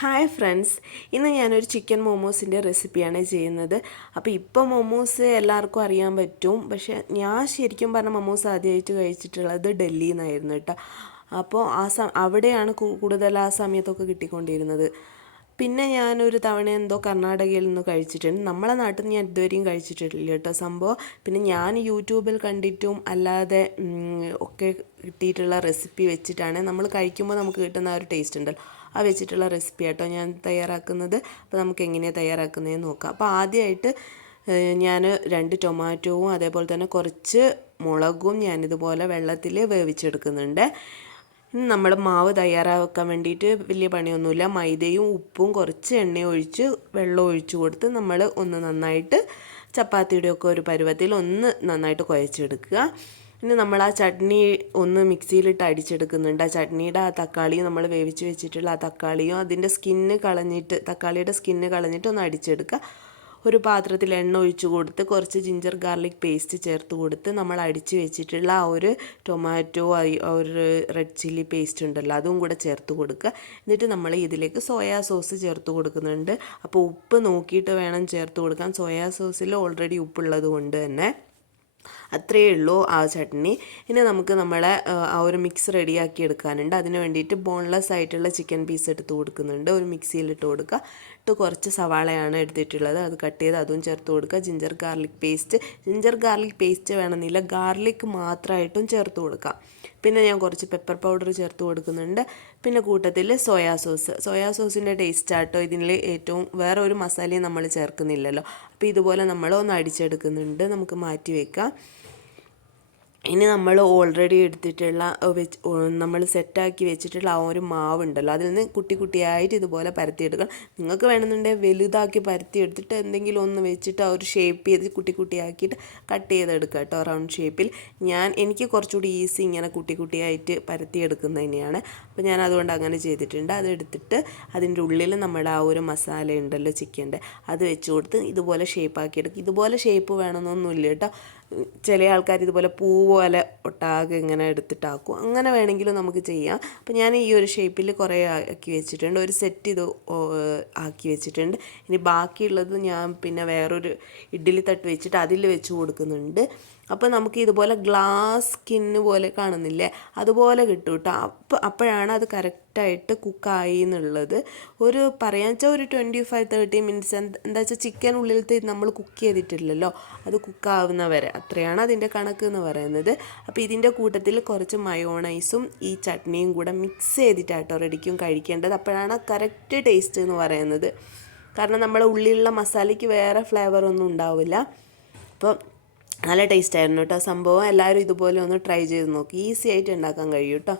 Hi friends ഇന്ന് ഞാനൊരു chicken മോമോസിന്റെ റെസിപ്പിയാണ് ചെയ്യുന്നത്. അപ്പോൾ ഇപ്പോൾ മോമോസ് എല്ലാവർക്കും അറിയാൻ പറ്റും. പക്ഷേ ഞാൻ ശരിക്കും പറഞ്ഞ മോമോസ് ആദ്യമായിട്ട് കഴിച്ചിട്ടുള്ളത് ഡൽഹിയിൽ നിന്നായിരുന്നു കേട്ടോ. അപ്പോൾ ആ സമ അവിടെയാണ് കൂടുതൽ ആ സമയത്തൊക്കെ കിട്ടിക്കൊണ്ടിരുന്നത്. പിന്നെ ഞാനൊരു തവണ എന്തോ കർണാടകയിൽ നിന്ന് കഴിച്ചിട്ടുണ്ട്. നമ്മളെ നാട്ടിൽ നിന്ന് ഞാൻ ഇതുവരെയും കഴിച്ചിട്ടില്ല കേട്ടോ സംഭവം. പിന്നെ ഞാൻ യൂട്യൂബിൽ കണ്ടിട്ടും അല്ലാതെ ഒക്കെ കിട്ടിയിട്ടുള്ള റെസിപ്പി വെച്ചിട്ടാണ്. നമ്മൾ കഴിക്കുമ്പോൾ നമുക്ക് കിട്ടുന്ന ആ ഒരു ടേസ്റ്റ് ഉണ്ടല്ലോ. ആ വെച്ചിട്ടുള്ള റെസിപ്പി ആട്ടോ ഞാൻ തയ്യാറാക്കുന്നത്. അപ്പോൾ നമുക്ക് എങ്ങനെയാണ് തയ്യാറാക്കുന്നതെന്ന് നോക്കാം. അപ്പോൾ ആദ്യമായിട്ട് ഞാൻ രണ്ട് ടൊമാറ്റോവും അതേപോലെ തന്നെ കുറച്ച് മുളകും ഞാനിതുപോലെ വെള്ളത്തിൽ വേവിച്ചെടുക്കുന്നുണ്ട്. നമ്മൾ മാവ് തയ്യാറാക്കാൻ വേണ്ടിയിട്ട് വലിയ പണിയൊന്നുമില്ല. മൈദയും ഉപ്പും കുറച്ച് എണ്ണയും ഒഴിച്ച് വെള്ളം ഒഴിച്ചു കൊടുത്ത് നമ്മൾ ഒന്ന് നന്നായിട്ട് ചപ്പാത്തിയുടെ ഒക്കെ ഒരു പരുവത്തിൽ ഒന്ന് നന്നായിട്ട് കുഴച്ചെടുക്കുക. ഇനി നമ്മൾ ആ ചട്നി ഒന്ന് മിക്സിയിലിട്ട് അടിച്ചെടുക്കുന്നുണ്ട്. ആ ചട്നിയുടെ ആ തക്കാളിയും നമ്മൾ വേവിച്ച് വെച്ചിട്ടുള്ള ആ തക്കാളിയും അതിന്റെ സ്കിന്ന് കളഞ്ഞിട്ട് തക്കാളിയുടെ സ്കിന്ന് കളഞ്ഞിട്ട് ഒന്ന് അടിച്ചെടുക്കുക. ഒരു പാത്രത്തിൽ എണ്ണ ഒഴിച്ച് കൊടുത്ത് കുറച്ച് ജിഞ്ചർ ഗാർലിക് പേസ്റ്റ് ചേർത്ത് കൊടുത്ത് നമ്മൾ അടിച്ച് വെച്ചിട്ടുള്ള ആ ഒരു ടൊമാറ്റോ ഒരു റെഡ് ചില്ലി പേസ്റ്റ് ഉണ്ടല്ലോ അതും കൂടെ ചേർത്ത് കൊടുക്കുക. എന്നിട്ട് നമ്മൾ ഇതിലേക്ക് സോയാ സോസ് ചേർത്ത് കൊടുക്കുന്നുണ്ട്. അപ്പോൾ ഉപ്പ് നോക്കിയിട്ട് വേണം ചേർത്ത് കൊടുക്കാൻ. സോയാ സോസിൽ ഓൾറെഡി ഉപ്പുള്ളത് കൊണ്ട് തന്നെ അത്രയേ ഉള്ളൂ ആ ചട്നി. ഇനി നമുക്ക് നമ്മളെ ആ, ഒരു മിക്സ് റെഡിയാക്കി എടുക്കാനുണ്ട്. അതിന് വേണ്ടിയിട്ട് ബോൺലെസ് ആയിട്ടുള്ള ചിക്കൻ പീസ് എടുത്ത് കൊടുക്കുന്നുണ്ട്. ഒരു മിക്സിയിൽ ഇട്ട് കൊടുക്കുക. ഇട്ട് കുറച്ച് സവാളയാണ് എടുത്തിട്ടുള്ളത്. അത് കട്ട് ചെയ്ത് അതും ചേർത്ത് കൊടുക്കുക. Ginger garlic paste ginger garlic paste വേണമെന്നില്ല. ഗാർലിക് മാത്രമായിട്ടും ചേർത്ത് കൊടുക്കുക. പിന്നെ ഞാൻ കുറച്ച് പെപ്പർ പൗഡർ ചേർത്ത് കൊടുക്കുന്നുണ്ട്. പിന്നെ കൂട്ടത്തിൽ സോയാ സോസ് സോയാ സോസിന്റെ ടേസ്റ്റ് ആട്ടോ ഇതിൽ ഏറ്റവും വേറെ ഒരു മസാലയും നമ്മൾ ചേർക്കുന്നില്ലല്ലോ. അപ്പോൾ ഇതുപോലെ നമ്മൾ ഒന്ന് അടിച്ചെടുക്കുന്നുണ്ട്. നമുക്ക് മാറ്റി വെക്കാം. ഇനി നമ്മൾ ഓൾറെഡി എടുത്തിട്ടുള്ള വെച്ച് നമ്മൾ സെറ്റാക്കി വെച്ചിട്ടുള്ള ആ ഒരു മാവ് ഉണ്ടല്ലോ അതിൽ നിന്ന് കുട്ടി കുട്ടിയായിട്ട് ഇതുപോലെ പരത്തിയെടുക്കണം നിങ്ങൾക്ക് വേണമെന്നുണ്ടെങ്കിൽ വലുതാക്കി പരത്തി എടുത്തിട്ട് എന്തെങ്കിലും ഒന്ന് വെച്ചിട്ട് ആ ഒരു ഷേപ്പ് ചെയ്ത് കുട്ടി കുട്ടിയാക്കിയിട്ട് കട്ട് ചെയ്തെടുക്കുക കേട്ടോ റൗണ്ട് ഷേപ്പിൽ ഞാൻ എനിക്ക് കുറച്ചുകൂടി ഈസി ഇങ്ങനെ കുട്ടി കുട്ടിയായിട്ട് പരത്തിയെടുക്കുന്നത് തന്നെയാണ്. അപ്പോൾ ഞാൻ അതുകൊണ്ട് അങ്ങനെ ചെയ്തിട്ടുണ്ട്. അതെടുത്തിട്ട് അതിന്റെ ഉള്ളിൽ നമ്മുടെ ആ ഒരു മസാല ഉണ്ടല്ലോ ചിക്കന്റെ അത് വെച്ച് കൊടുത്ത് ഇതുപോലെ ഷേപ്പാക്കി എടുക്കുക. ഇതുപോലെ ഷേപ്പ് വേണമെന്നൊന്നുമില്ല കേട്ടോ. ചില ആൾക്കാർ ഇതുപോലെ പൂ പോലെ ഒട്ടാകെ ഇങ്ങനെ എടുത്തിട്ടാക്കും. അങ്ങനെ വേണമെങ്കിലും നമുക്ക് ചെയ്യാം. അപ്പോൾ ഞാൻ ഈ ഒരു ഷേപ്പിൽ കുറേ ആക്കി വെച്ചിട്ടുണ്ട്. ഒരു സെറ്റ് ഇത് ആക്കി വെച്ചിട്ടുണ്ട്. ഇനി ബാക്കിയുള്ളത് ഞാൻ പിന്നെ വേറൊരു ഇഡ്ഡലി തട്ട് വെച്ചിട്ട് അതിൽ വെച്ച് കൊടുക്കുന്നുണ്ട്. അപ്പോൾ നമുക്ക് ഇതുപോലെ ഗ്ലാസ് സ്കിന്ന് പോലെ കാണുന്നില്ലേ? അതുപോലെ കിട്ടും കേട്ടോ അപ്പോൾ അപ്പോഴാണ് അത് കറക്റ്റായിട്ട് കുക്കായി എന്നുള്ളത്. ഒരു പറയാന്ന് വെച്ചാൽ ഒരു ട്വന്റി ഫൈവ് തേർട്ടി മിനിറ്റ്സ് എന്താ വെച്ചാൽ ചിക്കൻ ഉള്ളിലത്തെ നമ്മൾ കുക്ക് ചെയ്തിട്ടില്ലല്ലോ. അത് കുക്കാവുന്ന വരെ. അത്രയാണ് അതിന്റെ കണക്ക് എന്ന് പറയുന്നത്. അപ്പോൾ ഇതിന്റെ കൂട്ടത്തിൽ കുറച്ച് മയോണൈസും ഈ ചട്നിയും കൂടെ മിക്സ് ചെയ്തിട്ടാട്ടോ റെഡിക്കും കഴിക്കേണ്ടത്. അപ്പോഴാണ് കറക്റ്റ് ടേസ്റ്റ് എന്ന് പറയുന്നത്. കാരണം നമ്മുടെ ഉള്ളിലുള്ള മസാലയ്ക്ക് വേറെ ഫ്ലേവർ ഒന്നും ഉണ്ടാവില്ല. അപ്പോൾ നല്ല ടേസ്റ്റ് ആയിരുന്നു കേട്ടോ. സംഭവം എല്ലാവരും ഇതുപോലെ ഒന്ന് ട്രൈ ചെയ്ത് നോക്കി. ഈസി ആയിട്ട് ഉണ്ടാക്കാൻ കഴിയും കേട്ടോ.